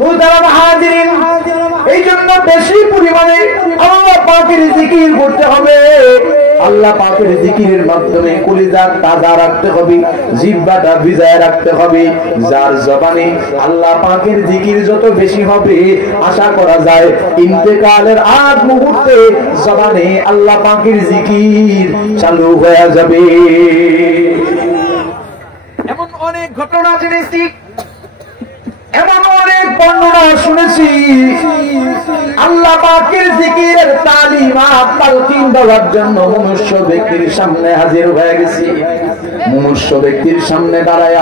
মুহতারাম হাজিরিন, এই জন্য বেশি পরিমাণে আল্লাহ পাকের জিকির করতে হবে। আল্লাহ পাকের জিকিরের মাধ্যমে কলিজা তাজা রাখতে হবে, জিহ্বাটা ভিজায় রাখতে হবে। যার জবানে আল্লাহ পাকের জিকির যত বেশি হবে, আশা করা যায় ইন্তেকালের আগ মুহূর্তে জবানে আল্লাহ পাকের জিকির চালু হয়ে যাবে। এমন অনেক ঘটনা জেনেছি, এমন অনেক বর্ণনা শুনেছি। আল্লাহ পাকের জিকিরের তালিমাত তালকিন দেওয়ার জন্য মনুষ্য ব্যক্তির সামনে হাজির হয়ে গেছি। মনুষ্য ব্যক্তির সামনে দাঁড়ায়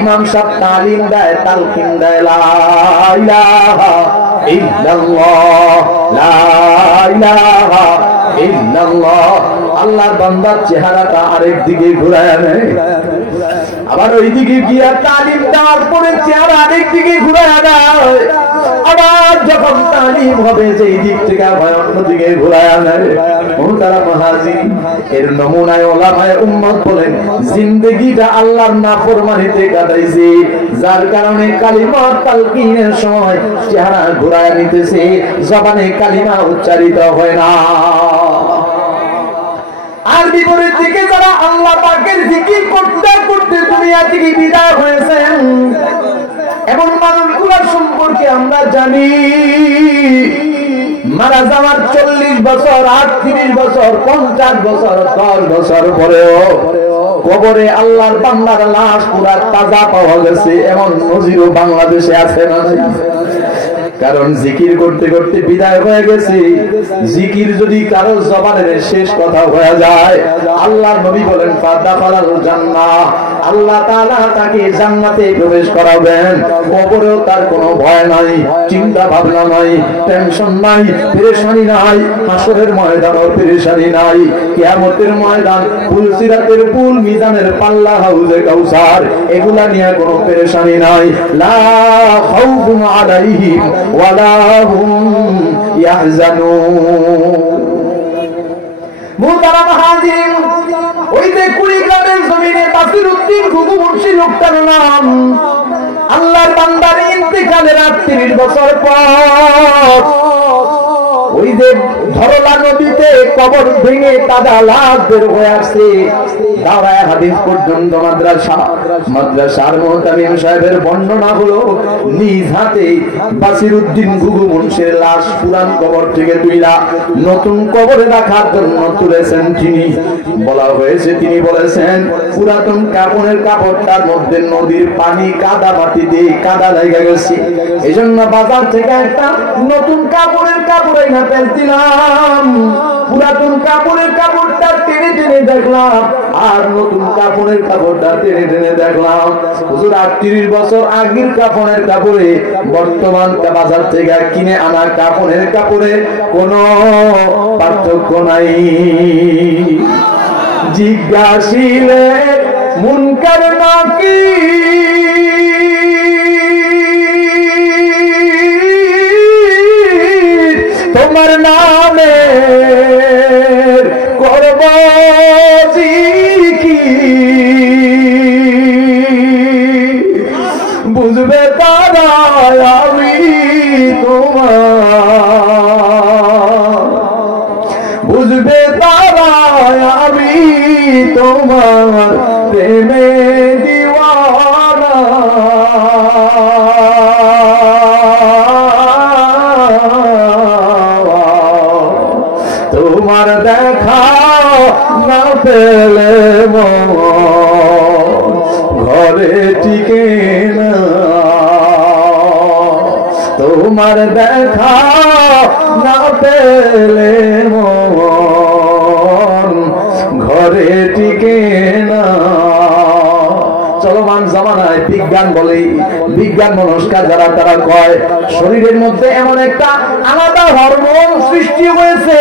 ইমাম সাহেব তালিম দেয়, তালকিন দেয়, লা ইলাহা ইল্লাল্লাহ, লা ইলাহা ইল্লাল্লাহ। আল্লাহর বান্দার চেহারাটা আরেক দিকে ঘুরায় নেয়, আবার ওই দিকে গিয়া তালিম দেওয়ার পরে চেহারা আরেক দিকে ঘুরায় নেয়, আবার যখন তালিম হবে যেই দিক থেকে অন্য দিকে ঘুরায় নেয়। মুহতারাম হাজিরিন, এর নমুনায় ওলামায়ে উম্মত বলেন জিন্দেগিটা আল্লাহর নাফরমানিতে কাটাইছে, যার কারণে কালিমা তালকিনের সময় চেহারা ঘুরায় নিতেছে, জবানে কালিমা উচ্চারিত হয় না। আর বিপরীত দিকে যারা আল্লাহ পাকের জিকির করতে করতে দুনিয়া থেকে বিদায় হয়েছেন, এমন মানুষগুলোর সম্পর্কে আমরা জানি মারা যাওয়ার 40 বছর, 38 বছর, 50 বছর, 10 বছর পরেও কবরে আল্লাহর বান্দার লাশ পুরা তাজা পাওয়া গেছে, এমন নজিরও বাংলাদেশে আছে না? কারণ জিকির করতে করতে বিদায় হয়ে গেছে। জিকির যদি কারো জবানের শেষ কথা হয়ে যায়, আল্লাহর নবী বলেন ফাদাখালাল জান্নাহ, আল্লাহ তাআলা তাকে জান্নাতে প্রবেশ করাবেন। কবরেও তার কোনো ভয় নাই, চিন্তা ভাবনা নাই, টেনশন নাই, পেরেশানি নাই, হাসরের ময়দানও পেরেশানি নাই, কিয়ামতের ময়দান, পুলসিরাতের পুল, মিজানের পাল্লা, হাউজে কাউসার, এগুলা নিয়ে কোনো পেরেশানি নাই। লা খাউফুন আলাইহিম ওয়ালা হুম ইয়াহজানুন। মুহতারাম হাজিরিন, ওই যে কুড়িগ্রামের জমিনে বাসিরউদ্দিন ঘুঘু মুন্সি লোকটার নাম, আল্লাহর বান্দার ইন্তেকালের 38 বছর পর ওই যে ধরলা নদীতে কবর ভেঙে তাজা লাশ বের হয়ে আসছে। দাওরায়ে হাদিস পর্যন্ত মাদ্রাসার মুহতামিম সাহেবের বর্ণনা হলো নিজ হাতে বাসিরউদ্দিন ঘুঘু মুন্সির লাশ পুরান কবর থেকে তুইলা নতুন কবরে রাখার জন্য তুলেছেন তিনি। বলা হয়েছে, তিনি বলেছেন পুরাতন কাপড়ের কাপড়টার মধ্যে নদীর পানি, কাদা মাটি দিয়ে কাদা লেগে গেছে, এই জন্য বাজার থেকে একটা নতুন কাপড়ের কাপড় না পেয়েছিলাম। পুরাতন কাপড়ের কাপড়টা টেনে টেনে দেখলাম, আর নতুন কাপড়ের কাপড়টা টেনে টেনে দেখলাম। হুজুর 38 বছর আগের কাপড়ের কাপড়ে বর্তমান বাজার থেকে কিনে আনা কাপড়ের কাপড়ে কোনো পার্থক্য নাই। জিজ্ঞাসিলে মুনকার নাকির, তোমার নামে করব জিকির, বুঝবে তারা আমি তোমার, বুঝবে তারা আমি তোমার প্রেমে দিওয়ানা। তোমার দেখা না পেলে ঘরে টিকে না, তোমার দেখা না পেলে ঘরে টিকে না। চলমান জামানায় বিজ্ঞান বলে, বিজ্ঞান মনস্কার যারা তারা কয় শরীরের মধ্যে এমন একটা আলাদা হরমোন সৃষ্টি হয়েছে,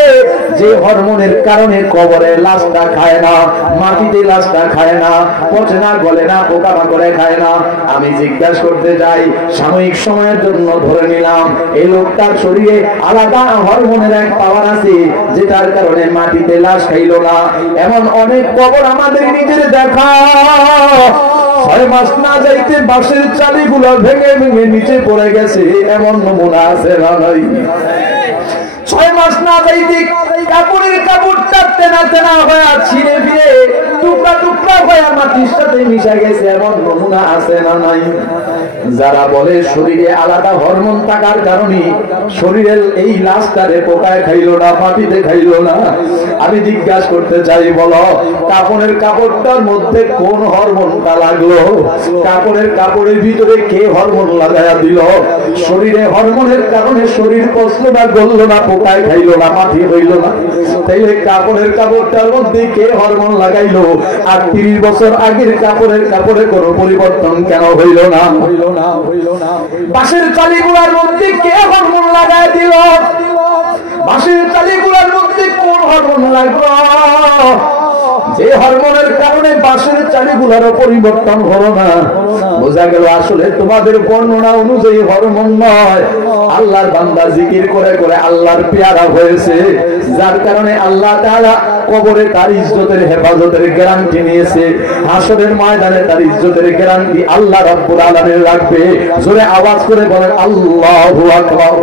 যে হরমোনের কারণে কবরে লাশটা খায় না, মাটিতে লাশটা খায় না, পচে না, গলে না, পোকামাকড়ে খায় না। আমি জিজ্ঞাসা করতে যাই, সাময়িক সময়ের জন্য ধরে নিলাম এই লোকটার শরীরে আলাদা হরমোনের এক পাওয়ার আছে, যেটার কারণে মাটিতে লাশ খাইল না। এমন অনেক কবর আমাদের নিজের দেখা। 6 মাস না যাইতে বাঁশের চালিগুলো ভেঙে ভেঙে নিচে পড়ে গেছে, এমন নমুনা আছে না নাই? 6 মাস না যাইতে কাপড়ের কাপড়টা তেনা তেনা হয়ে ছিঁড়ে ফিরে টুকরা টুকরা হয়ে মাটির সাথে মিশে গেছে, এমন নমুনা আছে না নাই? যারা বলে শরীরে আলাদা হরমোন থাকার কারণে শরীরের এই লাশটারে পোকায় খাইলো না, মাটিতে খাইলো না, আমি জিজ্ঞাসা করতে চাই, বলো কাপড়ের কাপড়টার মধ্যে কোন হরমোনটা লাগলো? কাপড়ের কাপড়ের ভিতরে কে হরমোন লাগায়া দিল? শরীরে হরমোনের কারণে শরীর কষ্ট না, গললো না, পোকায় খাইলো না, মাটি হইল না, তাইলে কাপড়ের কাপড়টার মধ্যে কে হরমোন লাগাইলো? আর 30 বছর আগের কাপড়ের কাপড়ে কোনো পরিবর্তন কেন হইল না? বাঁশের চালিগুলার মধ্যে কে হরমোন লাগাই দিল? বাঁশের চালিগুলার মধ্যে কোন হরমোন লাগলো? যে হরমোনের কারণে বাঁশের চালিগুলারও পরিবর্তন হলো না। বোঝা গেল আসলে তোমাদের বর্ণনা অনুযায়ী হরমোন নয়, আল্লাহর বান্দা জিকির করে করে আল্লাহর পেয়ারা হয়েছে, যার কারণে আল্লাহ তাআলা কবরে তার ইজ্জতের হেফাজতের গ্যারান্টি নিয়েছে, হাসরের ময়দানে তার ইজ্জতের গ্যারান্টি আল্লাহ রাব্বুল আলামিন রাখবে। জোরে আওয়াজ করে বলেন আল্লাহু আকবার।